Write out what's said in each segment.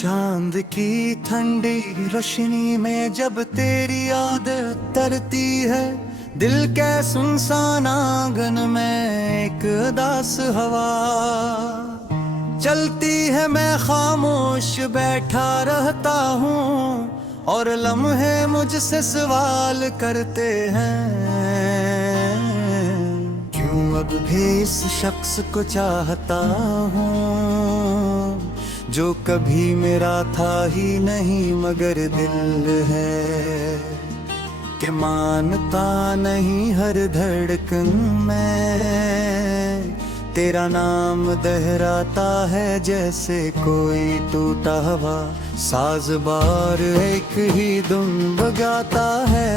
चांद की ठंडी रोशनी में जब तेरी याद तरती है, दिल के सुनसान आंगन में एक उदास हवा चलती है। मैं खामोश बैठा रहता हूँ और लम्हे मुझसे सवाल करते हैं, क्यों अब भी इस शख्स को चाहता हूँ जो कभी मेरा था ही नहीं, मगर दिल है कि मानता नहीं हर धड़कन में तेरा नाम दोहराता है जैसे कोई टूटा हुआ साज बार एक ही धुन बजाता है,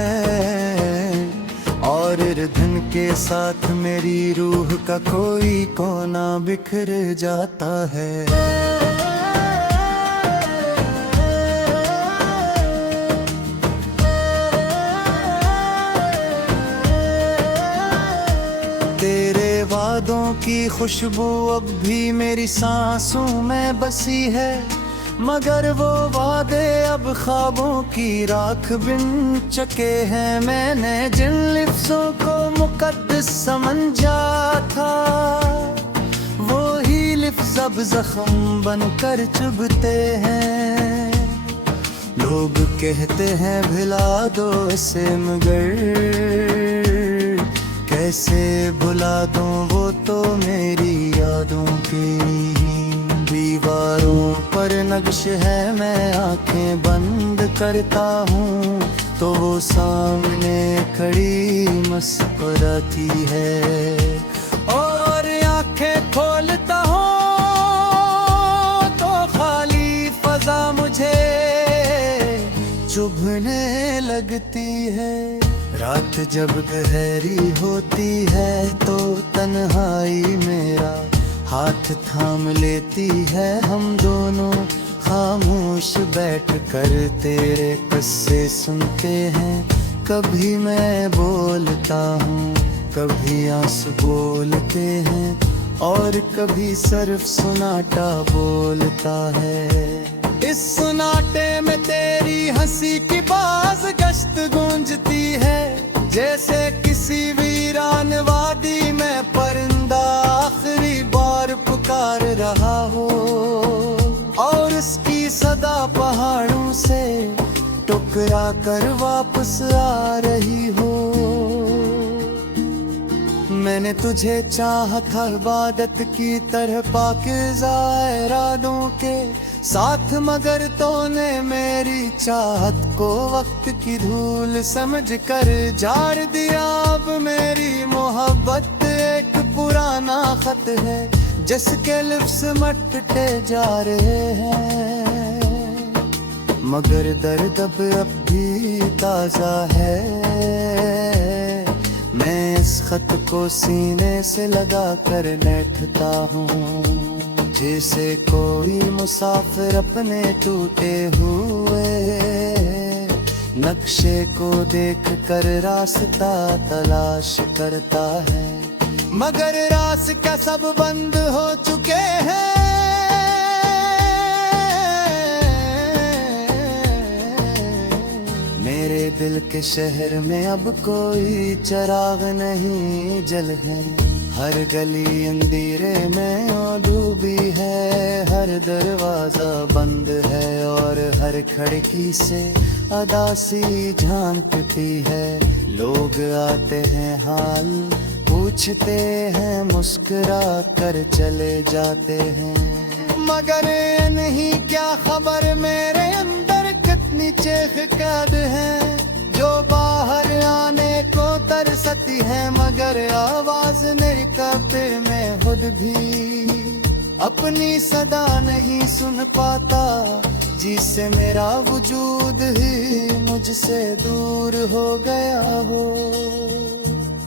और धुन के साथ मेरी रूह का कोई कोना बिखर जाता है। तेरे वादों की खुशबू अब भी मेरी सांसों में बसी है, मगर वो वादे अब ख्वाबों की राख बिन चके हैं। मैंने जिन लिफ्ज़ों को मुक़द्दस समझा था, वो ही लिफ्ज़ अब ज़ख्म बनकर चुभते हैं। लोग कहते हैं भुला दो इसे, मगर कैसे भुला दूं, वो तो मेरी यादों की दीवारों पर नक्श है। मैं आंखें बंद करता हूँ तो वो सामने खड़ी मुस्कुराती है, और आंखें खोलता हूँ तो खाली फजा मुझे चुभने लगती है। रात जब गहरी होती है तो तन्हाई मेरा हाथ थाम लेती है। हम दोनों खामोश बैठ कर तेरे किस्से सुनते हैं। कभी मैं बोलता हूँ, कभी आंसू बोलते हैं, और कभी सिर्फ सुनाटा बोलता है। इस सुनाटे में तेरी हंसी की बाज गश्त गूंजती है, जैसे किसी वीरान वादी में परिंदा आखिरी बार पुकार रहा हो, और इसकी सदा पहाड़ों से टकरा कर वापस आ रही हो। मैंने तुझे चाहा था इबादत की तरह पाकीज़ा इरादों के साथ, मगर तूने मेरी चाहत को वक्त की धूल समझ कर जार दिया। अब मेरी मोहब्बत एक पुराना खत है जिसके लिफ्ज़ मटते जा रहे हैं, मगर दर्द अब भी ताज़ा है। मैं इस खत को सीने से लगा कर बैठता हूँ, जैसे कोई मुसाफिर अपने टूटे हुए नक्शे को देख कर रास्ता तलाश करता है, मगर रास्ते सब बंद हो चुके हैं। मेरे दिल के शहर में अब कोई चिराग नहीं जल है, हर गली अंधेरे में डूबी है, हर दरवाजा बंद है, और हर खिड़की से अदासी झांकती है। लोग आते हैं हाल पूछते हैं, मुस्कुरा कर चले जाते हैं, मगर नहीं क्या खबर मेरे अंदर कितनी चेख कैद है, जो बाहर आने को तरसती है, मगर आवाज मेरे कब्र में खुद भी अपनी सदा नहीं सुन पाता, जिससे मेरा वजूद ही मुझसे दूर हो गया हो।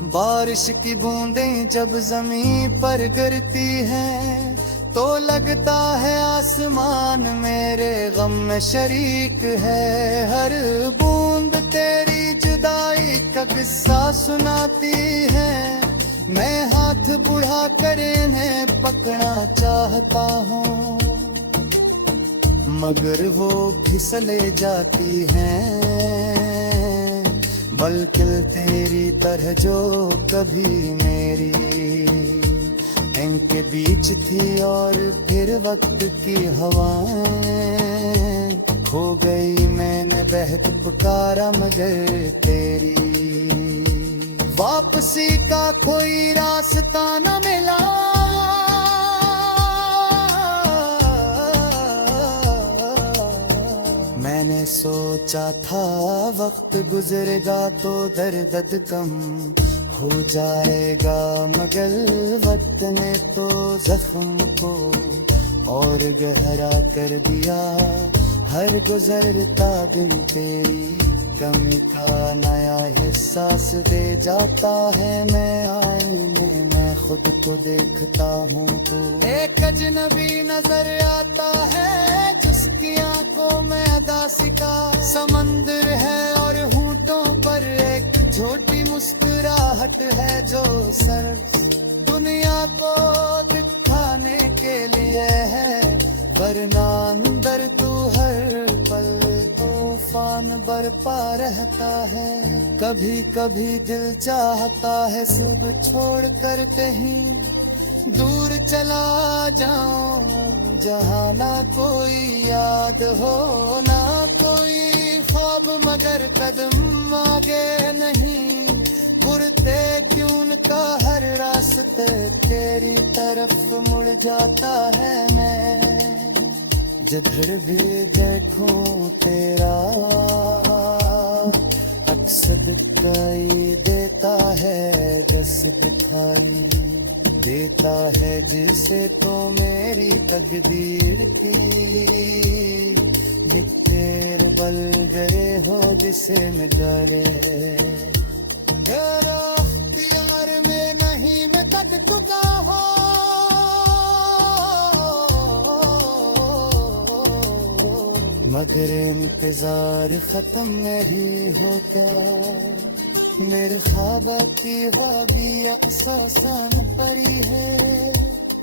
बारिश की बूंदें जब जमीन पर गिरती हैं तो लगता है आसमान मेरे गम में शरीक है। हर बूंद तेरी जुदाई का किस्सा सुनाती है, मैं हाथ बढ़ा कर इन्हें पकड़ना चाहता हूँ, मगर वो फिसले जाती हैं, बल्कि तेरी तरह जो कभी मेरी इनके बीच थी। और फिर वक्त की हवाएं खो गई, मैंने बहक पुकारा मगर तेरी वापसी का कोई रास्ता न मिला। मैंने सोचा था वक्त गुजरेगा तो दर्द कम हो जाएगा, मगर वक्त ने तो जख्म को और गहरा कर दिया। हर गुजरता दिन तेरी कमी का नया एहसास दे जाता है। मैं आईने में खुद को देखता हूँ तो एक अजनबी नजर आता है, जिसकी आंखों में उदासी का समंदर है और होंठों पर एक छोटी मुस्कुराहट है जो सर दुनिया को दिखाने के लिए है, वरना अंदर तू हर पल तूफान बरपा रहता है। कभी कभी दिल चाहता है सब छोड़ कर कहीं दूर चला जाऊं, जहाँ ना कोई याद हो ना कोई ख्वाब, मगर कदम आगे नहीं मुड़ते क्यों का हर रास्ते तेरी तरफ मुड़ जाता है। मैं जिधर भी देखूं तेरा अक्स दिखाई देता है, दस दिखाई देता है जिसे तो मेरी तकदीर की बिखेर बल गए हो जिसे मैं डरे। मेरा इख्तियार में नहीं मैं कद चुका हो, मगर इंतजार खत्म नहीं होता। मेरे ख्वाब की ख्वाबी अफसासान परी है,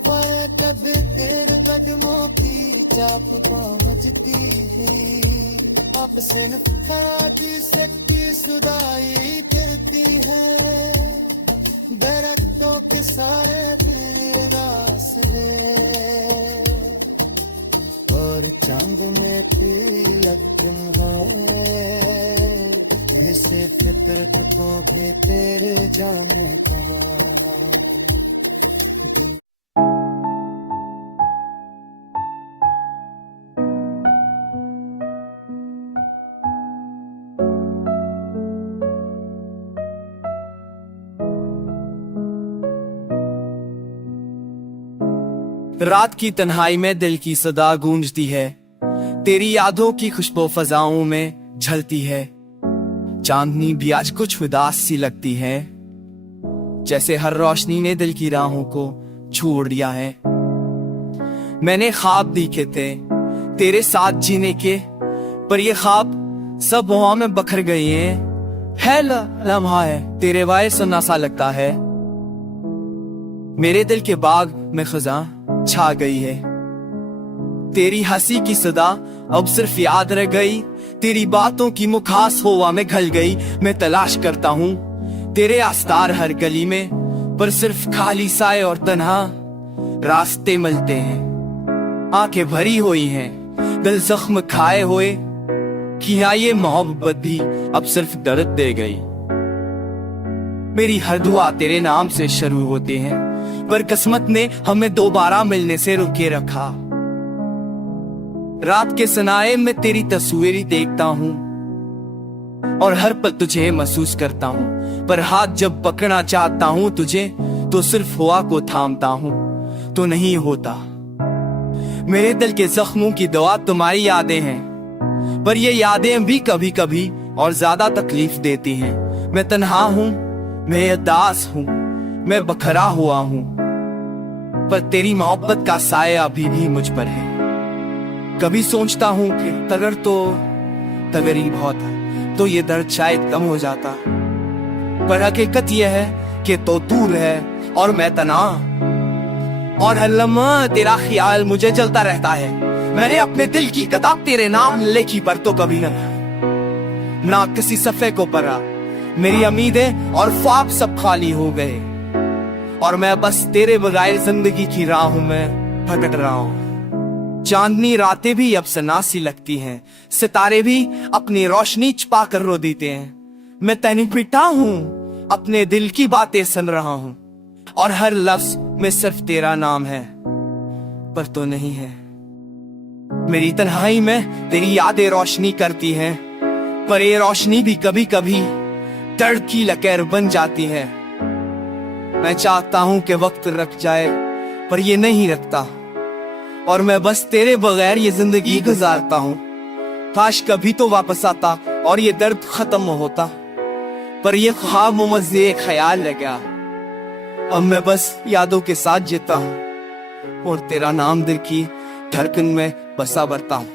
पर कब तेरे कदमों की चाप पहुंचती है। अब से नफादी सच्ची सुदाई फिरती है, दरख्तों के सारे रास और चांद में तिलक है, इसे फितरत को भी तेरे जाने का। रात की तन्हाई में दिल की सदा गूंजती है, तेरी यादों की खुशबू फजाओं में झलती है। चांदनी भी आज कुछ उदास सी लगती है, जैसे हर रोशनी ने दिल की राहों को छोड़ दिया है। मैंने ख्वाब देखे थे तेरे साथ जीने के, पर ये ख्वाब सब हवा में बखर गए हैं। है लम्हा है तेरे वाय सुना सा लगता है, मेरे दिल के बाग में खजा छा गई है। तेरी हंसी की सदा अब सिर्फ याद रह गई, तेरी बातों की मुखास हवा में घल गई। मैं तलाश करता हूँ तेरे आस्तार हर गली में, पर सिर्फ खाली साए और तन्हा रास्ते मिलते हैं। आंखें भरी हुई हैं दिल जख्म खाए हुए, किया ये मोहब्बत भी अब सिर्फ दर्द दे गई। मेरी हर दुआ तेरे नाम से शुरू होती है, पर किस्मत ने हमें दोबारा मिलने से रुके रखा। रात के सनाए में तेरी तस्वीर देखता हूँ और हर पल तुझे महसूस करता हूँ, पर हाथ जब पकड़ना चाहता हूँ तुझे तो सिर्फ हवा को थामता हूँ तो नहीं होता। मेरे दिल के जख्मों की दवा तुम्हारी यादें हैं, पर ये यादें भी कभी कभी और ज्यादा तकलीफ देती हैं। मैं तन्हा हूँ, मैं उदास हूँ, मैं बखरा हुआ हूँ, पर तेरी मोहब्बत का साया अभी भी मुझ पर है। कभी सोचता हूँ कि अगर तो गरीब होता तो ये दर्द शायद कम हो जाता, पर हकीकत यह है कि तो दूर है और मैं तना, और हर लम्हा तेरा ख्याल मुझे चलता रहता है। मैंने अपने दिल की किताब तेरे नाम लिखी पर तो कभी ना किसी सफ़े को पढ़ा। मेरी उम्मीदें और ख्वाब सब खाली हो गए और मैं बस तेरे बगैर जिंदगी की राह में भटक रहा हूँ। चांदनी रातें भी अब सन्नासी लगती हैं, सितारे भी अपनी रोशनी छिपा कर रो देते हैं। मैं तैनी पिटा हूँ, अपने दिल की बातें सुन रहा हूँ और हर लफ्ज में सिर्फ तेरा नाम है पर तो नहीं है। मेरी तन्हाई में तेरी यादें रोशनी करती हैं, पर ये रोशनी भी कभी कभी दर्द की लकीर बन जाती है। मैं चाहता हूं कि वक्त रख जाए पर ये नहीं रखता और मैं बस तेरे बगैर ये जिंदगी गुजारता हूँ। काश कभी तो वापस आता और ये दर्द खत्म होता, पर ये ख्वाब मुझे एक ख्याल रह गया। अब मैं बस यादों के साथ जीता हूँ और तेरा नाम दिल की धड़कन में बसा बरता हूँ।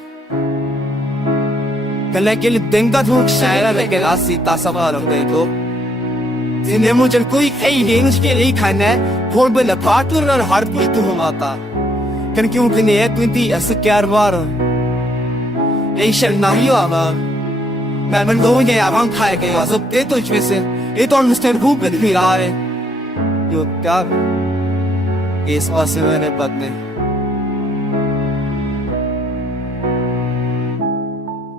कल के लिए दिन का धूप शायरा लेके सीता सवार हो गए तो जिन्हें मुझे कोई कई दिन के लिए खाना है फोड़ बना पाटूर और हर कोई तू हम आता कन क्यों कि नहीं कोई दी ऐसे क्या बार ये शर्ना ही आवा मैं बन दो ये आवाम खाए गए सब ते तो इसमें से ये तो अनुष्ठान खूब बन भी रहा है यो क्या इस वासे मैंने बदले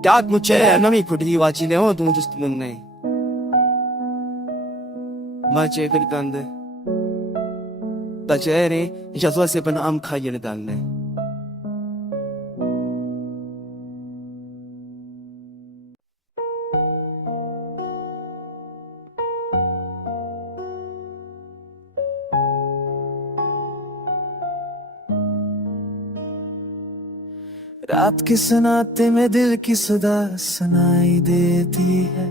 क्या मुझे नमी कुड़ी वाची ने हो तुम जिस तुम नहीं माचे कर कंदे तचेरे जज़वा से बन आम खाये डालने रात के सनाते में दिल की सदा सुनाई देती है।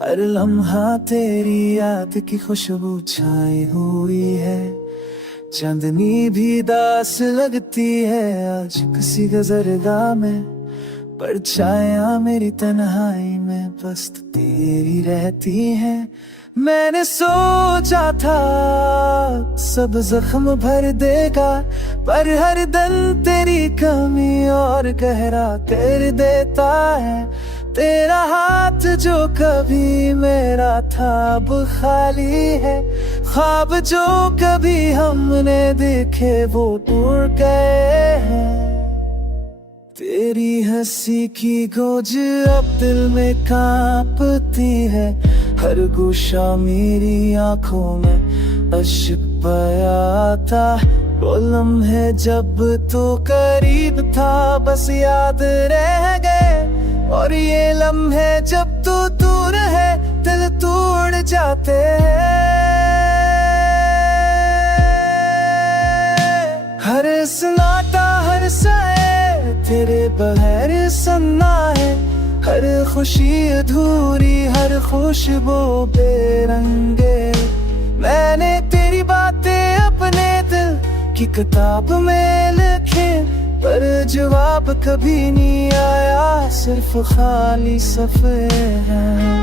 हर लम्हा तेरी याद की खुशबू छाई हुई है। चांदनी भी दास लगती है आज किसी गजरगाह में, परछाया मेरी तन्हाई में बस तेरी रहती है। मैंने सोचा था सब जख्म भर देगा, पर हर दिल तेरी कमी और गहरा कर देता है। तेरा हाथ जो कभी मेरा था अब खाली है, ख्वाब जो कभी हमने देखे वो टूट गए हैं। तेरी हंसी की गूंज अब दिल में कांपती है, हर गुस्सा मेरी आंखों में अश्क बहाता। वो लम्हे जब तू करीब था बस याद रह गए, और ये लम्हे जब तू दूर है दिल तोड़ जाते हैं। हर सन्नाटा हर साए तेरे बगैर सन्ना है, हर खुशी अधूरी हर खुशबू बेरंगे। मैंने तेरी बातें अपने दिल की किताब में लिखे, पर जवाब कभी नहीं आया, सिर्फ खाली सफ़े हैं।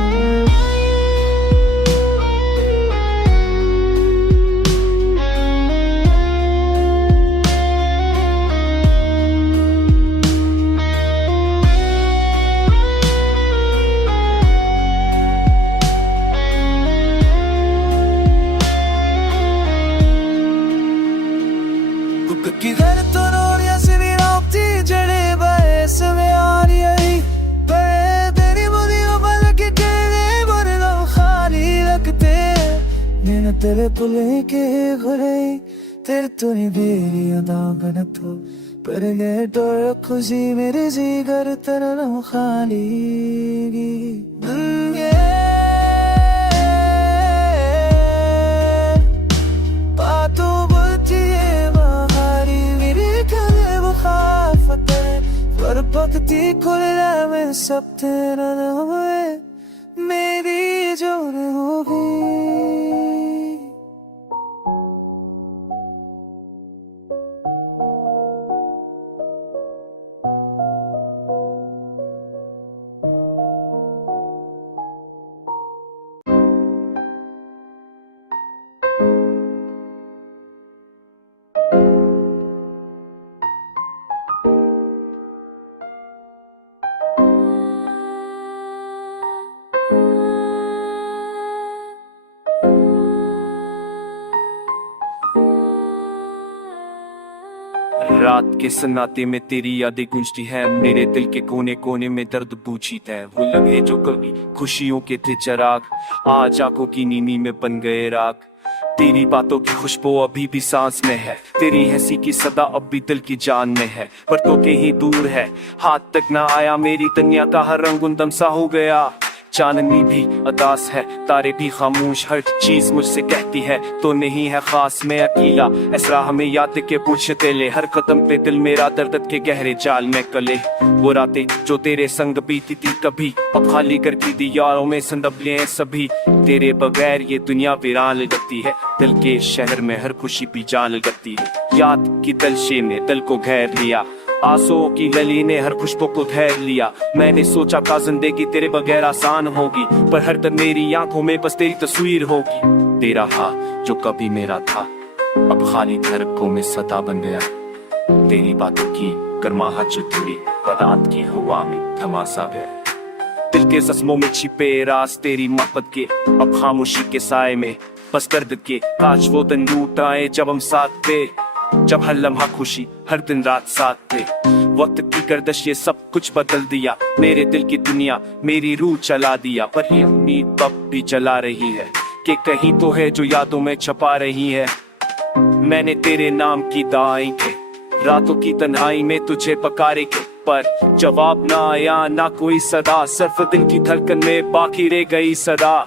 किधर तो रोरिया से भी रोकती जड़े बहस में आ रही, पर तेरी बुलियों बल के तेरे बुरे लोग खाली लगते। मैंने तेरे पुले के घरे तेरे तो नहीं बेरी अदा गनत हो, पर ये डर खुशी मेरे जिगर तरह खाली भक्ति खुल में सब तेरा नाम है, मेरी जोर होगी। रात के सन्नाटे में तेरी यादें गूंजती है, मेरे दिल के कोने कोने में दर्द पूछी है। वो लगे जो कभी खुशियों के थे चिराग, आज आंखों की नींद में बन गए राग। तेरी बातों की खुशबू अभी भी सांस में है, तेरी हंसी की सदा अब भी दिल की जान में है। पर तो कहीं दूर है, हाथ तक ना आया, मेरी दुनिया का हर रंग गुमसुम सा हो गया। चांदनी भी उदास है, तारे भी खामोश, हर चीज मुझसे कहती है तो नहीं है खास। मैं अकेला ऐसा हमें याद के पूछते ले, हर कदम पे दिल मेरा दर्द के गहरे जाल में कले। वो रातें जो तेरे संग बीती थी कभी, अब खाली करती थी यारों में संदबले हैं सभी। तेरे बगैर ये दुनिया वीरान लगती है, दिल के शहर में हर खुशी भी जान लगती है। याद की तलशे ने दिल को घेर लिया, आंसुओं की गली ने हर खुशबू को घेर लिया। मैंने सोचा था जिंदगी तेरे बगैर आसान होगी, पर हर दम मेरी आंखों में बस तेरी तस्वीर होगी। तेरा हाथ जो कभी मेरा था, अब खाली धड़कों में सदा बन गया। तेरी बातों की गर्माहट जो थी, रात की हवा में धमासा गया। दिल के जख्मों में छिपे राज तेरी मोहब्बत के, अब खामोशी के साए में बस दर्द के। काश वो दिन लूट आए जब हम साथ थे, जब हर लम्हा खुशी हर दिन रात साथ थे। वक्त की गर्दिश ये सब कुछ बदल दिया, मेरे दिल की दुनिया मेरी रूह चला दिया। पर ये उम्मीद तब भी जला रही है कि कहीं तो है जो यादों में छपा रही है। मैंने तेरे नाम की दुआएं के, रातों की तन्हाई में तुझे पकारे के, पर जवाब ना आया ना कोई सदा। सिर्फ दिल की धड़कन में बाकी रह गई सदा।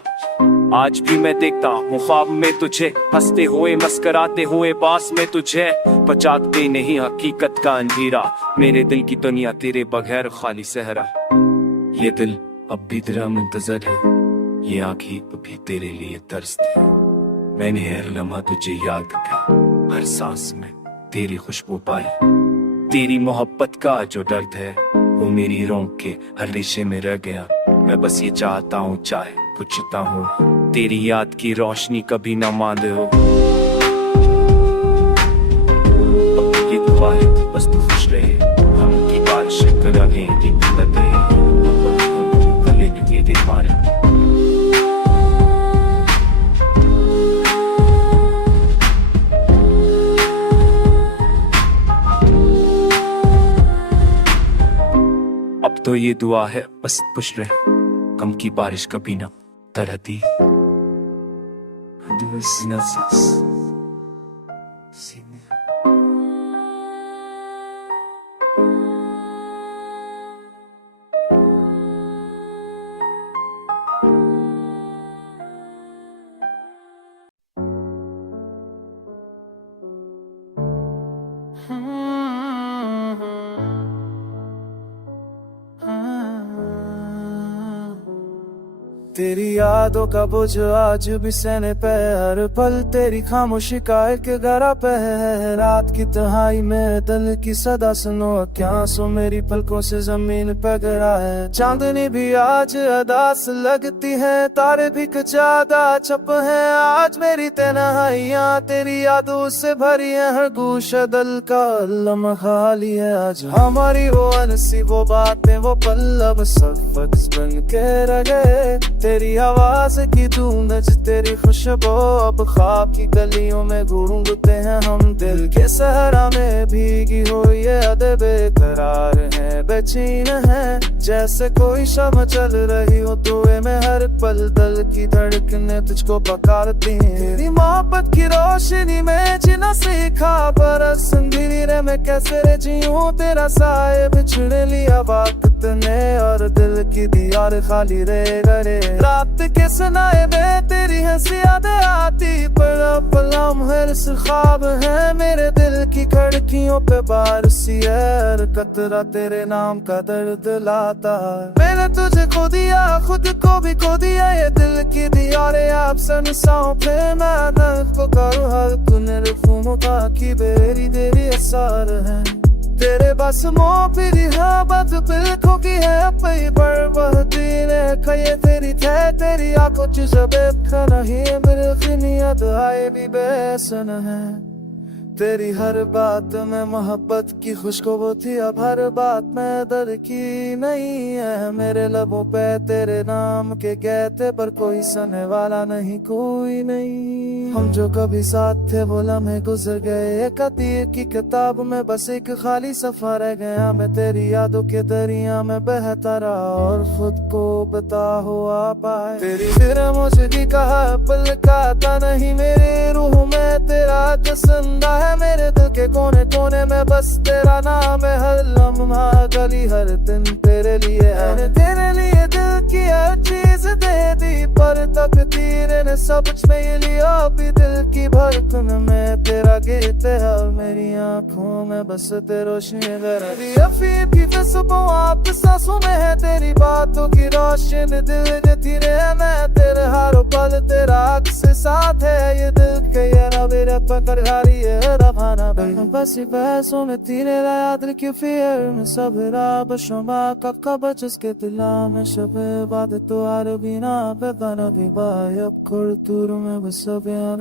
आज भी मैं देखता हूँ ख्वाब में तुझे, हंसते हुए मुस्कुराते हुए पास में तुझे, पर जागते नहीं हकीकत का अंधेरा। मेरे दिल की दुनिया तेरे बगैर खाली सहरा। ये दिल अब भी तेरा मुंतजर है, ये आँखें अब भी तेरे लिए तरसती है। मैंने हर लम्हा तुझे याद किया, हर सांस में तेरी खुशबू पाई। तेरी मोहब्बत का जो दर्द है वो मेरी रोंग के हर रिश्ते में रह गया। मैं बस ये चाहता हूँ, चाहे पूछता हूँ, तेरी याद की रोशनी कभी ना मान दो। ये दुआ है बस तू खुश रहे, हम की बारिश करेंगे लगे गले में ये दिन मारे। अब तो ये दुआ है बस खुश रहे, गम की बारिश कभी ना तरहती। तेरी यादों का बोझ आज भी सहने पे, हर पल तेरी खामोशी का एक गरा पे है। रात की तन्हाई में दिल की सदा सुनो, क्या सो मेरी पलकों से जमीन पे गिरा है। चांदनी भी आज अदास लगती है, तारे भी कुछ ज्यादा छप है। आज मेरी तन्हाइयाँ तेरी यादों से भरी है, हर गूशा दिल का लम्हा खाली है। आज हमारी वो अनसी वो बातें वो पल अब सब वक्त बन के रह गए। तेरी आवाज की धूंधज तेरी खुशबू अब ख्वाब की गलियों में घूमते हैं हम। दिल के सहरा में भीगी हो ये यादें बेकरार है, बेचैन है, जैसे कोई शम्म चल रही हो धुएं में। हर पल दिल की धड़कनें तुझको पुकारती हैं। तेरी मोहब्बत की रोशनी में जीना सीखा, बरस अंधेरे में कैसे रे जीऊं। तेरा साए बिछड़ लिया वक्त ने, और दिल की दीवार खाली रह गए। रात के सनाए में तेरी हंसी यादें आती, पर अब लम्हे से ख्वाब है। मेरे दिल की खिड़कियों पे बारिश है, कतरा तेरे नाम का दर्द लाता है। मैंने तुझे खो दिया, खुद को भी खो दिया, ये दिल की दीवारें आप सनसाओं पे मैं पुकारूं। हर तूने रफूमों का की बेरी देरी असर है, तेरे बस मोह फिरी हाँ बद बिल खोकी है। अपनी बर्बादी ने खये तेरी थे, तेरी आंखों च जबे खना ही बिल्कुल याद आए भी बेसन है। तेरी हर बात में मोहब्बत की खुशबू थी, अब हर बात में दर्द की नहीं है। मेरे लबों पे तेरे नाम के कहते, पर कोई सुनने वाला नहीं, कोई नहीं। हम जो कभी साथ थे वो लम्हे गुजर गए, एक तीर की किताब में बस एक खाली सफा रह गया। मैं तेरी यादों के दरिया में बहता रहा और खुद को बता हुआ पाए। तेरी फिर मुझे भी कहा पल का नहीं, मेरे रूह में तेरा जसंदा है। मेरे दिल के कोने कोने में बस तेरा नाम है, हर लम्हा गली हर दिन तेरे लिए है। मैंने तेरे लिए दिल की हर चीज दे दी, पर तकदीर ने सब कुछ में लिया। भी दिल की धड़कन में तेरा गीत है, मेरी आंखों में बस तेरी रोशनी तेरी अफीर की खुशबू आप सांसों में है। तेरी बातों की रोशन दिल के तीरे है, मैं तेरे हर पल तेरा अक्स साथ है। ये दिल के ये ना मेरे पकड़ हारी है रवाना बस बहसों में तीरे याद की फिर में सब राब शमा का कब जिसके दिला में शब बाद तो आर बिना बेदाना भी बायब कुर्तूर में बस सब यार